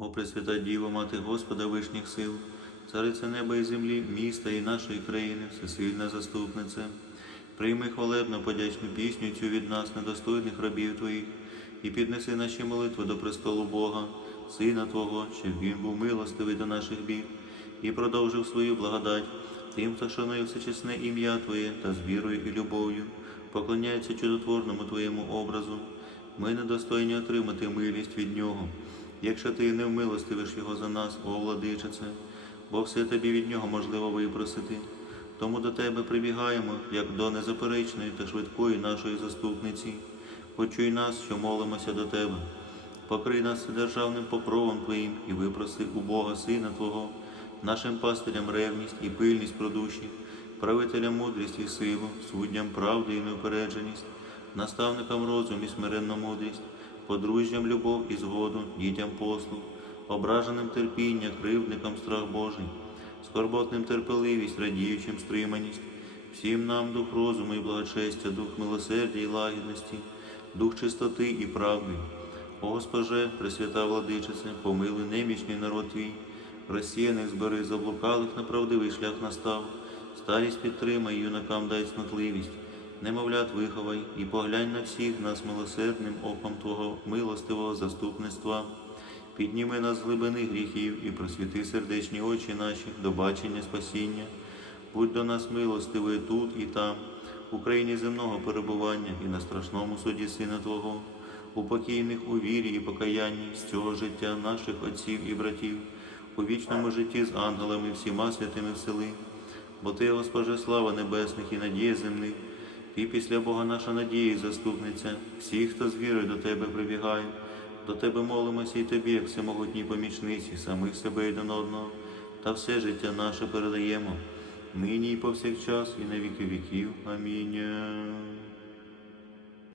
О Пресвята Діво, Мати Господа Вишніх сил, Цариця неба і землі, міста і нашої країни, всесильна заступниця, прийми хвалебну подячну пісню цю від нас, недостойних рабів Твоїх, і піднеси наші молитви до престолу Бога, Сина Твого, щоб Він був милостивий до наших бід, і продовжив свою благодать тим, хто шанує всечесне ім'я Твоє та з вірою і любов'ю, поклоняється чудотворному Твоєму образу. Ми недостойні отримати милість від Нього, якщо ти не вмилостивиш його за нас, о владичице, бо все тобі від нього можливо випросити. Тому до тебе прибігаємо, як до незаперечної та швидкої нашої заступниці. Почуй нас, що молимося до тебе. Покрий нас державним покровом Твоїм і випроси у Бога Сина Твого, нашим пастирям ревність і пильність про душі, правителям мудрість і силу, суддям правди і неупередженість, наставникам розум і смиренну мудрість, подружжям любов і згоду, дітям послуг, ображеним терпіння, кривдникам страх Божий, скорботним терпеливість, радіючим стриманість, всім нам дух розуму і благочестя, дух милосердя і лагідності, дух чистоти і правди. Госпоже, Пресвята Владичице, помилуй немічний народ Твій, розсіяних збери, заблукалих на правдивий шлях настав, старість підтримай, юнакам дай снотливість, немовлят виховай і поглянь на всіх нас милосердним оком Твого милостивого заступництва. Підніми нас з глибини гріхів і просвіти сердечні очі наші до бачення спасіння. Будь до нас милостивий тут і там, в Україні земного перебування і на страшному суді Сина Твого, у покійних у вірі і покаянні з цього життя наших отців і братів, у вічному житті з ангелами всіма святими всели. Бо Ти, Госпоже, слава небесних і надія земних, Ти після Бога наша надія і заступниця, всі, хто з вірою до Тебе прибігає, до Тебе молимося і Тобі, як всемогутній помічниці, самих себе і один одного, та все життя наше передаємо, нині і повсякчас, і на віки віків. Амінь.